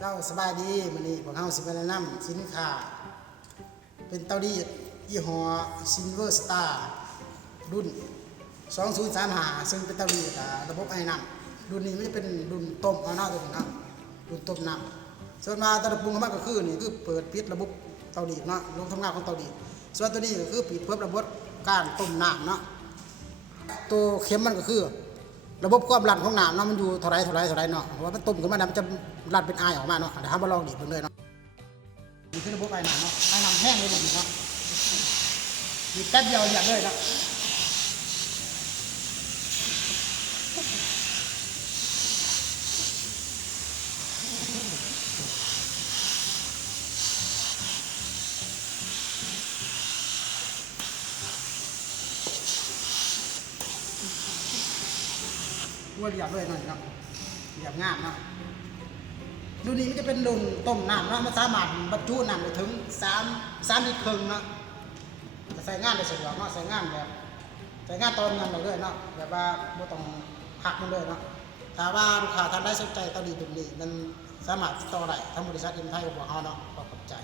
เจ้าสบายดีมื้อนี้พวกเฮาสิไปแนะนำสินค้าเป็นเตารีดยี่ห้อ Silver Star รุ่น2035ซึ่งเป็นเตารีดระบบไอ้น้ำรุ่นนี้มันจะเป็นรุ่นต้มเอาเนาะตัวนี้เนาะรุ่นต้มน้ำส่วนมาตัวปรุงของมันก็คือนี่คือเปิดปิดระบบเตารีดเนาะลงทำงานของเตารีดส่วนตัวนี้ก็คือปิดเพิ่มระบบการต้มน้ำเนาะตัวเข็มมันก็คือระบบความรั่นของน้ำเนาะมันอยู่เท่าไรเนาะเพราะว่ามันต้มขึ้นมามันจะรั่นเป็นไอออกมาเนาะเดี๋ยวเรามาลองดีดเพิ่งเลยเนาะนี่คือระบบไอน้ำเนาะไอน้ำแห้งเลยดีเนาะดีแป๊บเดียวอย่างเลยเนาะว่าเหยียบเลยเนาะเหยียบงามเนาะดูนี่มันจะเป็นรุ่นต้มน้ำเนาะมันสามารถบรรจุน้ำได้ถึง3 ลิตรครึ่งเนาะใส่งานได้สะดวกเนาะใส่งานแบบใส่งานตอนงานได้เลยเนาะแบบว่าไม่ต้องหักมันเลยเนาะถ้าว่าลูกค้าท่านได้สนใจเตารีดแบบนี้มันสามารถติดต่อได้ทั้งบริษัทอินไทยกับพวกเราเนาะขอบใจ